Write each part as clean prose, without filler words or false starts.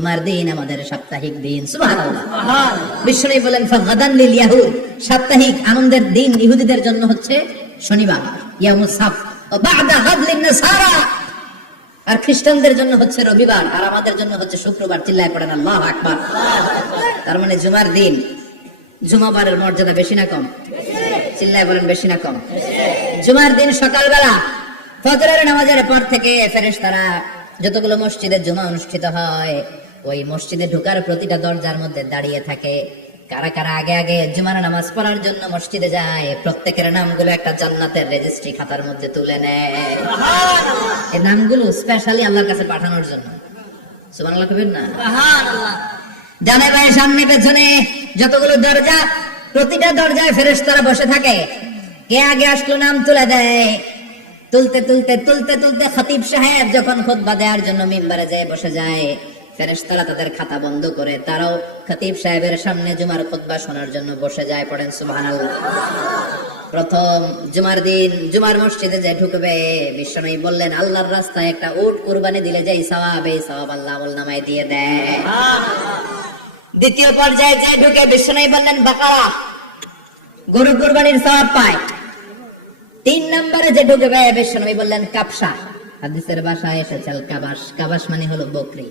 জুমার দিন আমাদের সাপ্তাহিক দিন। সুবহানাল্লাহ। বিশ্বনবী বলেন ফাগাদান লিল ইয়াহুদ, সাপ্তাহিক আনন্দের দিন ইহুদিদের জন্য হচ্ছে শনিবার, ইয়াউমুস সাbt, ওয়া বা'দা গাদলিন নাসারা, আর খ্রিস্টানদের জন্য হচ্ছে রবিবার, আর আমাদের জন্য হচ্ছে শুক্রবার। চিল্লায় পড়েন আল্লাহু আকবার। তার মানে জুমার দিন, জুমাবারের মর্যাদা বেশি না কম? চিল্লায় বলেন বেশি না কম? জুমার দিন সকালবেলা ফজরের নামাজের পর থেকে ফেরেশতারা যতগুলো মসজিদে জুমা অনুষ্ঠিত হয় ওই মসজিদে ঢোকার প্রতিটা দরজার মধ্যে দাঁড়িয়ে থাকে। কারা কারা আগে আগে জুমার নামাজ পড়ার জন্য মসজিদে যায়, প্রত্যেকের নামগুলো একটা জান্নাতের রেজিস্ট্রি খাতার মধ্যে তুলে নেয়। এই নামগুলো স্পেশালি আল্লাহর কাছে পাঠানোর জন্য। সুবহানাল্লাহ কইবেন না? সুবহানাল্লাহ। ডানে বাঁয়ে সামনে পেছনে যতগুলো দরজা, প্রতিটা দরজায় ফেরেশতারা বসে থাকে। কে আগে আসলো নাম তুলে দেয়। তুলতে তুলতে তুলতে তুলতে খতিব সাহেব যখন খুতবা দেওয়ার জন্য মিম্বারে যায় বসে যায়, ফেরেশতারা তাদের খাতা বন্ধ করে তারাও খতিব সাহেবের সামনে জুমার খুতবা শোনার জন্য বসে যায়। পড়েন সুবহানাল্লাহ। প্রথম জুমার দিন জুমার মসজিদে যে ঢুকবে, বিশ্বনবী বললেন আল্লাহর রাস্তায় একটা উট কুরবানি দিলে যেই সওয়াব, এই সওয়াব আল্লাহ আমলনামায় দিয়ে দেয়। দ্বিতীয় পর্যায়ে যে ঢুকে, বিশ্বনবী বললেন বাকারা, গরু কুরবানির সওয়াব পায়। 3 নম্বরে যে ঢুকবে, বিশ্বনবী বললেন কাবসা, হাদিসের ভাষায় এসেছে কাবাস, কাবাস মানে হলো বকরি,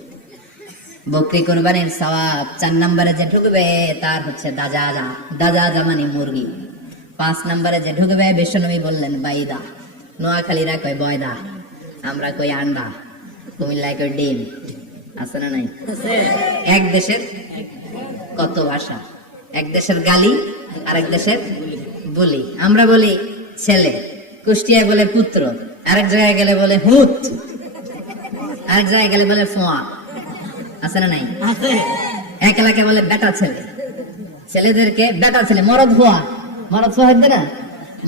বকরি কুরবানির সওয়াব। 4 নম্বরে যে ঢুকবে তার হচ্ছে দাজাজা, দাজাজা মানে মুরগি। 5 নম্বরে যে ঢুকবে, বিশ্বনবী বললেন বাইদা, নোয়াখালীরা কয় বয়দা, আমরা কই আন্ডা, কুমিল্লায় কই ডিম। আছে না নাই? এক দেশের কত ভাষা, এক দেশের গালি আর এক দেশের বলি। আমরা বলি ছেলে, কুষ্টিয়ায় বলে পুত্র, আরেক জায়গায় গেলে বলে হুত, আরেক জায়গায় গেলে বলে ফোয়া। আছে না নাই? এক এলাকায় বলে বেটা ছেলে, ছেলেদেরকে বেটা ছেলে, মরদ ফোয়া, মরদ ফোয়া হবে না,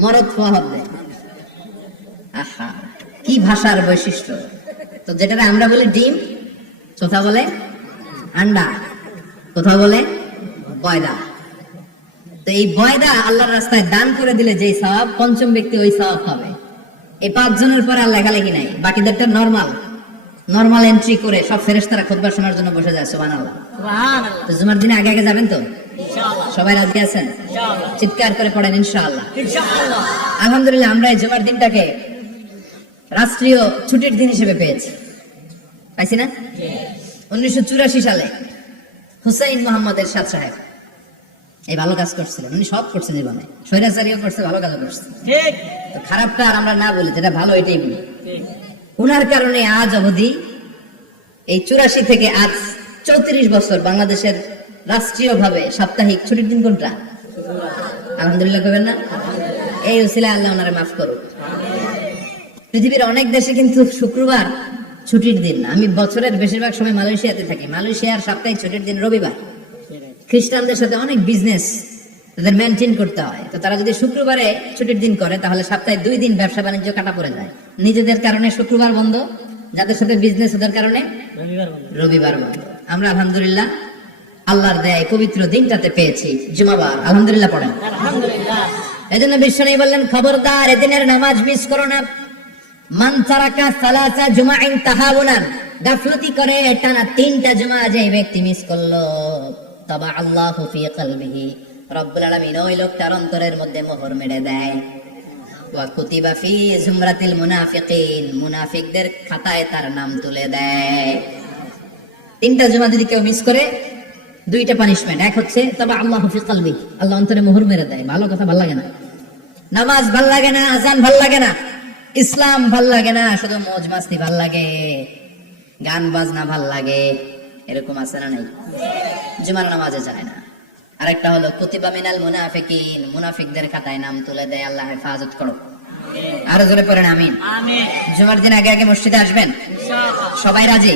মরদ ফোয়া হবে। আহা, কি ভাষার বৈশিষ্ট্য। তো যেটা আমরা বলি ডিম, কোথাও বলে আন্ডা, কোথাও বলে বয়দা। তো এই বয়দা আল্লাহর রাস্তায় দান করে দিলে যেই সওয়াব, পঞ্চম ব্যক্তি ওই সওয়াব পাবে। এই 5 জনের পরে আর লেখালেখি নাই, বাকিদেরটা নরমাল এন্ট্রি করে সব ফেরেশতারা খুতবা শোনার জন্য বসে যায়। সুবহানাল্লাহ। সুবহানাল্লাহ। তো জুমার দিনে আগে আগে যাবেন তো ইনশাআল্লাহ? সবাই রাজি আছেন? ইনশাআল্লাহ। চিৎকার করে পড়েন ইনশাআল্লাহ। ইনশাআল্লাহ। আলহামদুলিল্লাহ, আমরা এই জুমার দিনটাকে রাষ্ট্রীয় ছুটির দিন হিসেবে পেয়েছি, পাইছি না? 1984 সালে হুসাইন মোহাম্মদ এরশাদ সাহেব এই ভালো কাজ করছিলেন। উনি সব করছেন জীবনে, স্বৈরাচারীও করছে, ভালো কাজও করছে। ঠিক। তো খারাপটা আর আমরা না বলি, যেটা ভালো এটাই বলি। উনার কারণে আজ অবধি এই 84 থেকে আজ 34 বছর বাংলাদেশের রাষ্ট্রীয় ভাবে সাপ্তাহিক ছুটির দিন কোনটা? আলহামদুলিল্লাহ কইবেন না? এই উসিলায় আল্লাহ ওনারে মাফ করুক। পৃথিবীর অনেক দেশে কিন্তু শুক্রবার ছুটির দিন না। আমি বছরের বেশিরভাগ সময় মালয়েশিয়াতে থাকি। মালয়েশিয়ার সাপ্তাহিক ছুটির দিন রবিবার। খ্রিস্টানদের সাথে অনেক বিজনেস তাদের মেনটেন করতে হয়। তো তারা যদি শুক্রবারে ছুটির দিন করে, তাহলে সপ্তাহে 2 দিন ব্যবসা বাণিজ্য কাটা পড়ে যায়। নিজেদের কারণে শুক্রবার বন্ধ, যাদের সাথে বিজনেস ওদের কারণে রবিবার বন্ধ। আমরা আলহামদুলিল্লাহ আল্লাহর দয়ায় পবিত্র দিনটাতে পেয়েছি জুমাবার। আলহামদুলিল্লাহ পড়েন আলহামদুলিল্লাহ। এজন্য বিশ্বনবী বললেন খবরদার এদিনের নামাজ মিস করো না। মান তারাকা সালাসা জুমাইন তাহাউনান, গাফলতি করে টানা 3টা জুমা যে ব্যক্তি মিস করলো, তাবা আল্লাহু ফি কলবিহি, রব্বুল আলামিন ওই লোকটার অন্তরের মধ্যে মোহর মেরে দেয়। ওয়া কুতিবা ফি জুমরাতিল মুনাফিকিন, মুনাফিকদের খাতায় তার নাম তুলে দেয়। 3টা জুমা যদি কেউ মিস করে, 2টা পানিশমেন্ট। এক হচ্ছে তাবা আল্লাহু ফি কলবি, আল্লাহ অন্তরে মোহর মেরে দেয়। ভালো কথা ভাল লাগে না, নামাজ ভাল লাগে না, আযান ভাল লাগে না, ইসলাম ভাল লাগে না, শুধু মौज মাস্তি ভাল লাগে, গান বাজনা ভাল লাগে, এরকম আছে না নাই? জুমার নামাজে যায় না। আরেকটা হলো কুতিবা মিনাল মুনাফিকিন, মুনাফিকদের খাতায় নাম তুলে দেয়। আল্লাহ হেফাজত করো। আরো জোরে পড়েন আমিন। আমিন। জুমার দিন আগে আগে মসজিদে আসবেন ইনশাআল্লাহ। সবাই রাজি?